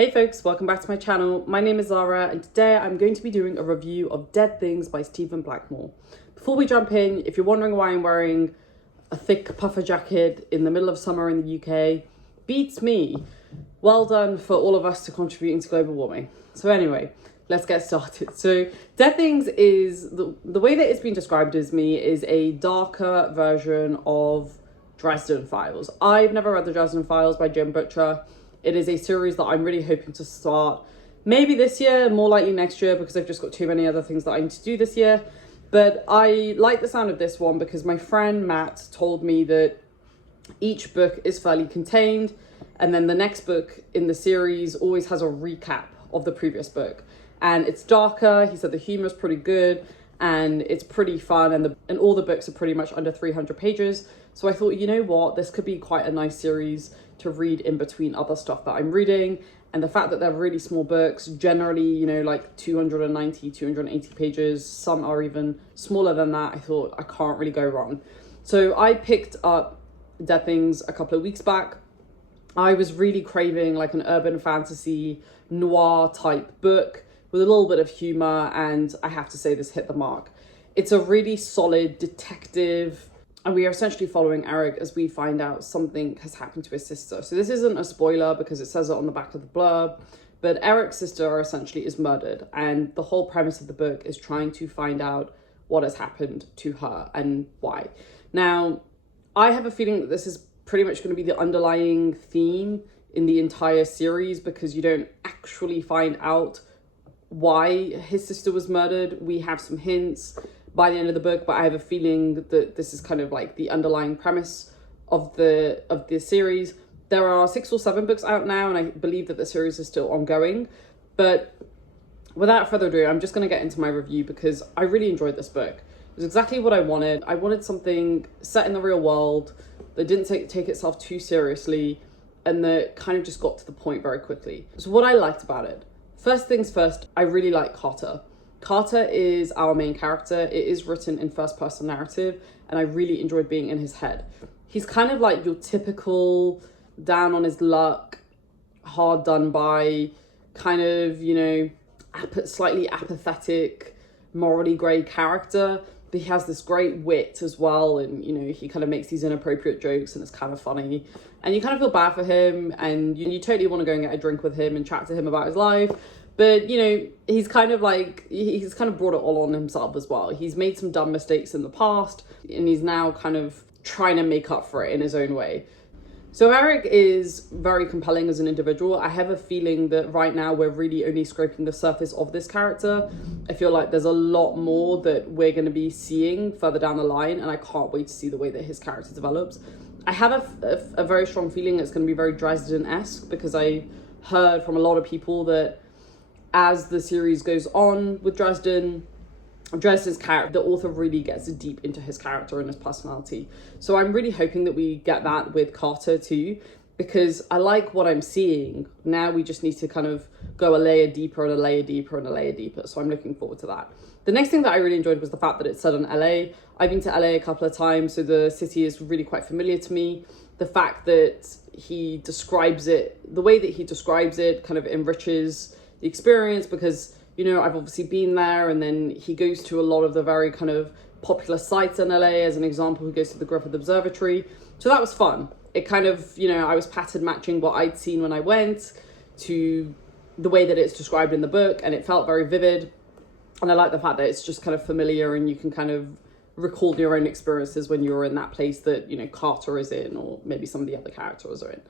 Hey folks, welcome back to my channel. My name is Zara and today I'm going to be doing a review of Dead Things by Stephen Blackmoore. Before we jump in, if you're wondering why I'm wearing a thick puffer jacket in the middle of summer in the UK, beats me. Well done for all of us to contributing to global warming. So anyway, let's get started. So Dead Things is, the way that it's been described as me is a darker version of Dresden Files. I've never read the Dresden Files by Jim Butcher. It is a series that I'm really hoping to start maybe this year, more likely next year, because I've just got too many other things that I need to do this year. But I like the sound of this one because my friend Matt told me that each book is fairly contained, and then the next book in the series always has a recap of the previous book. And it's darker. He said the humor is pretty good and it's pretty fun, and all the books are pretty much under 300 pages. So I thought, you know what, this could be quite a nice series to read in between other stuff that I'm reading. And the fact that they're really small books, generally, you know, like 290, 280 pages, some are even smaller than that, I thought I can't really go wrong. So I picked up Dead Things a couple of weeks back. I was really craving like an urban fantasy noir type book with a little bit of humor, and I have to say this hit the mark. It's a really solid detective, and we are essentially following Eric as we find out something has happened to his sister. So this isn't a spoiler because it says it on the back of the blurb, but Eric's sister essentially is murdered, and the whole premise of the book is trying to find out what has happened to her and why. Now, I have a feeling that this is pretty much going to be the underlying theme in the entire series, because you don't actually find out why his sister was murdered. We have some hints by the end of the book, but I have a feeling that this is kind of like the underlying premise of the series. There are 6 or 7 books out now, and I believe that the series is still ongoing. But without further ado, I'm just going to get into my review because I really enjoyed this book. It was exactly what I wanted. I wanted something set in the real world that didn't take itself too seriously, and that kind of just got to the point very quickly. So what I liked about it, first things first, I really like Carter. Carter is our main character. It is written in first-person narrative, and I really enjoyed being in his head. He's kind of like your typical down on his luck, hard done by, kind of, you know, slightly apathetic, morally grey character. But he has this great wit as well, and, you know, he kind of makes these inappropriate jokes, and it's kind of funny. And you kind of feel bad for him, and you totally want to go and get a drink with him and chat to him about his life. But, you know, he's kind of brought it all on himself as well. He's made some dumb mistakes in the past, and he's now kind of trying to make up for it in his own way. So Eric is very compelling as an individual. I have a feeling that right now we're really only scraping the surface of this character. I feel like there's a lot more that we're going to be seeing further down the line, and I can't wait to see the way that his character develops. I have a very strong feeling it's going to be very Dresden-esque, because I heard from a lot of people that as the series goes on with Dresden's character, the author really gets deep into his character and his personality. So I'm really hoping that we get that with Carter too, because I like what I'm seeing. Now we just need to kind of go a layer deeper and a layer deeper and a layer deeper. So I'm looking forward to that. The next thing that I really enjoyed was the fact that it's set in LA. I've been to LA a couple of times, so the city is really quite familiar to me. The fact that he describes it, the way that he describes it kind of enriches the experience, because, you know, I've obviously been there, and then he goes to a lot of the very kind of popular sites in LA. As an example, he goes to the Griffith Observatory. So that was fun. It kind of, you know, I was pattern matching what I'd seen when I went to the way that it's described in the book, and it felt very vivid. And I like the fact that it's just kind of familiar, and you can kind of recall your own experiences when you're in that place that, you know, Carter is in, or maybe some of the other characters are in.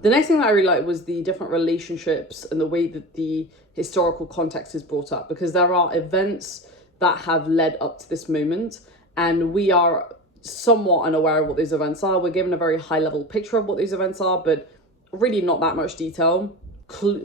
The next thing that I really liked was the different relationships and the way that the historical context is brought up, because there are events that have led up to this moment, and we are somewhat unaware of what those events are. We're given a very high level picture of what those events are, but really not that much detail.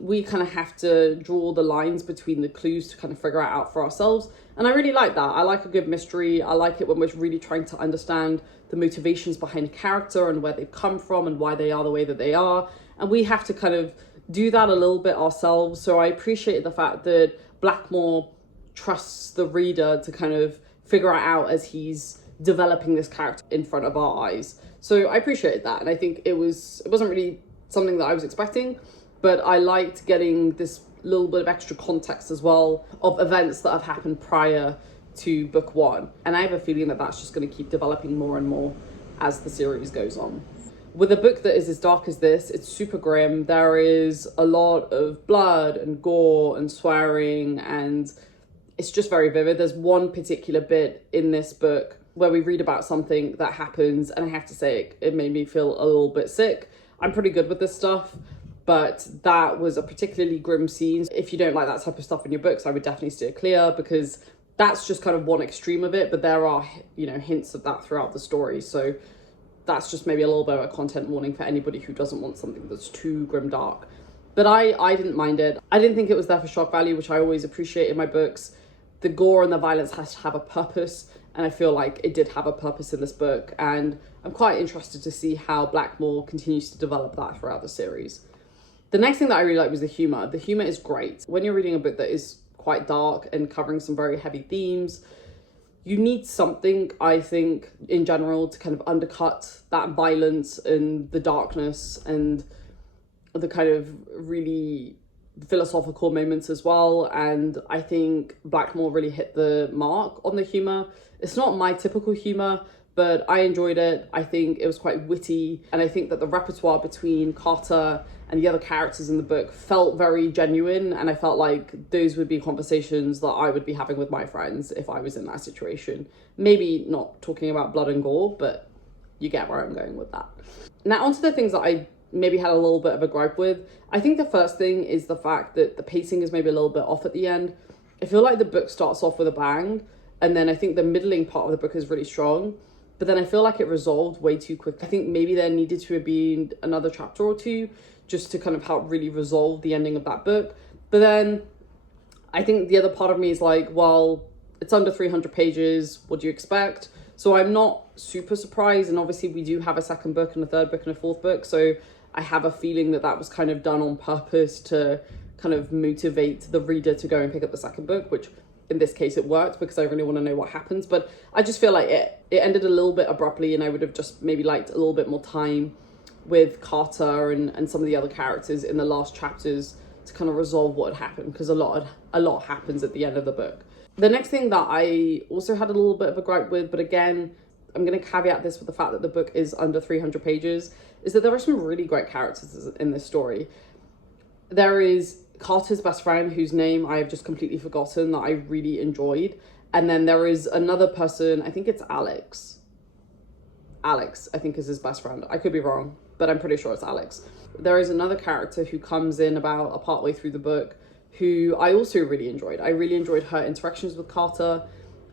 We kind of have to draw the lines between the clues to kind of figure it out for ourselves. And I really like that. I like a good mystery. I like it when we're really trying to understand the motivations behind a character and where they've come from and why they are the way that they are. And we have to kind of do that a little bit ourselves. So I appreciate the fact that Blackmoore trusts the reader to kind of figure it out as he's developing this character in front of our eyes. So I appreciated that. And I think it wasn't really something that I was expecting. but I liked getting this little bit of extra context as well of events that have happened prior to book one. And I have a feeling that that's just going to keep developing more and more as the series goes on. With a book that is as dark as this, it's super grim. There is a lot of blood and gore and swearing, and it's just very vivid. There's one particular bit in this book where we read about something that happens, and I have to say it made me feel a little bit sick. I'm pretty good with this stuff, but that was a particularly grim scene. If you don't like that type of stuff in your books, I would definitely steer clear, because that's just kind of one extreme of it, but there are, you know, hints of that throughout the story. So that's just maybe a little bit of a content warning for anybody who doesn't want something that's too grim dark. But I didn't mind it. I didn't think it was there for shock value, which I always appreciate in my books. The gore and the violence has to have a purpose, and I feel like it did have a purpose in this book, and I'm quite interested to see how Blackmoore continues to develop that throughout the series. The next thing that I really liked was the humour. The humour is great. When you're reading a book that is quite dark and covering some very heavy themes, you need something, I think, in general, to kind of undercut that violence and the darkness and the kind of really philosophical moments as well. And I think Blackmoore really hit the mark on the humour. It's not my typical humour, but I enjoyed it. I think it was quite witty, and I think that the repertoire between Carter and the other characters in the book felt very genuine, and I felt like those would be conversations that I would be having with my friends if I was in that situation. Maybe not talking about blood and gore, but you get where I'm going with that. Now onto the things that I maybe had a little bit of a gripe with. I think the first thing is the fact that the pacing is maybe a little bit off at the end. I feel like the book starts off with a bang, and then I think the middling part of the book is really strong, but then I feel like it resolved way too quick. I think maybe there needed to have been another chapter or two just to kind of help really resolve the ending of that book. But then I think the other part of me is like, well, it's under 300 pages. What do you expect? So I'm not super surprised. And obviously we do have a second book and a third book and a fourth book. So I have a feeling that that was kind of done on purpose to kind of motivate the reader to go and pick up the second book, which in this case it worked because I really want to know what happens. But I just feel like it ended a little bit abruptly, and I would have just maybe liked a little bit more time with Carter and some of the other characters in the last chapters to kind of resolve what had happened, because a lot happens at the end of the book. The next thing that I also had a little bit of a gripe with, but again, I'm going to caveat this with the fact that the book is under 300 pages, is that there are some really great characters in this story. There is Carter's best friend, whose name I have just completely forgotten, that I really enjoyed. And then there is another person, I think it's Alex. Alex, I think, is his best friend. I could be wrong, but I'm pretty sure it's Alex. There is another character who comes in about a part way through the book who I also really enjoyed. I really enjoyed her interactions with Carter.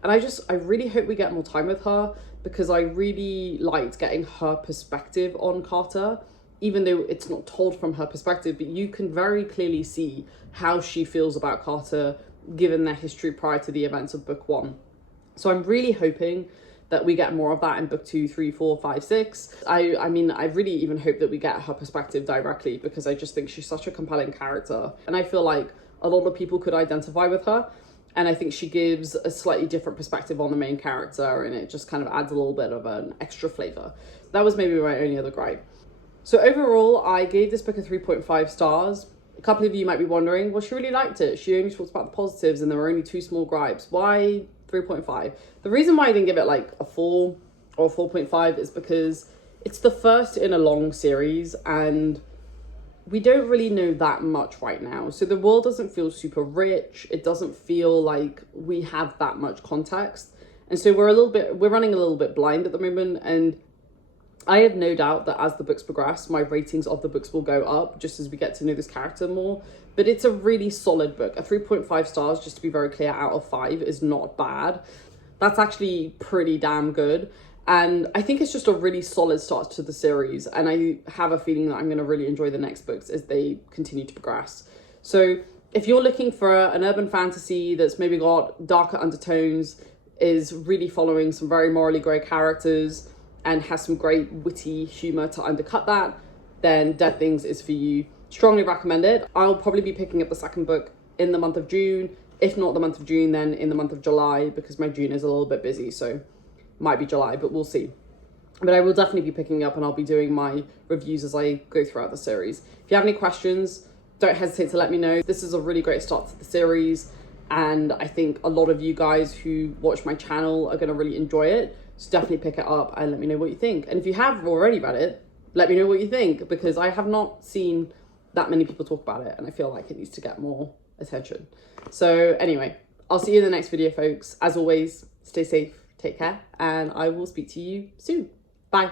And I really hope we get more time with her, because I really liked getting her perspective on Carter, even though it's not told from her perspective, but you can very clearly see how she feels about Carter given their history prior to the events of book one. So I'm really hoping that we get more of that in book 2, 3, 4, 5, 6. I mean, I really even hope that we get her perspective directly, because I just think she's such a compelling character. And I feel like a lot of people could identify with her. And I think she gives a slightly different perspective on the main character, and it just kind of adds a little bit of an extra flavor. That was maybe my only other gripe. So overall, I gave this book a 3.5 stars. A couple of you might be wondering, well, she really liked it. She only talked about the positives and there were only 2 small gripes. Why 3.5? The reason why I didn't give it like a 4 or 4.5 is because it's the first in a long series and we don't really know that much right now. So the world doesn't feel super rich. It doesn't feel like we have that much context. And so we're running a little bit blind at the moment. And I have no doubt that as the books progress, my ratings of the books will go up just as we get to know this character more. But it's a really solid book. A 3.5 stars, just to be very clear, out of 5 is not bad. That's actually pretty damn good. And I think it's just a really solid start to the series. And I have a feeling that I'm going to really enjoy the next books as they continue to progress. So if you're looking for an urban fantasy that's maybe got darker undertones, is really following some very morally grey characters, and has some great witty humour to undercut that, then Dead Things is for you. Strongly recommend it. I'll probably be picking up the second book in the month of June. If not the month of June, then in the month of July, because my June is a little bit busy, so might be July, but we'll see. But I will definitely be picking up, and I'll be doing my reviews as I go throughout the series. If you have any questions, don't hesitate to let me know. This is a really great start to the series, and I think a lot of you guys who watch my channel are going to really enjoy it. So definitely pick it up and let me know what you think. And if you have already read it, let me know what you think, because I have not seen that many people talk about it and I feel like it needs to get more attention. So anyway, I'll see you in the next video, folks. As always, stay safe, take care, and I will speak to you soon. Bye.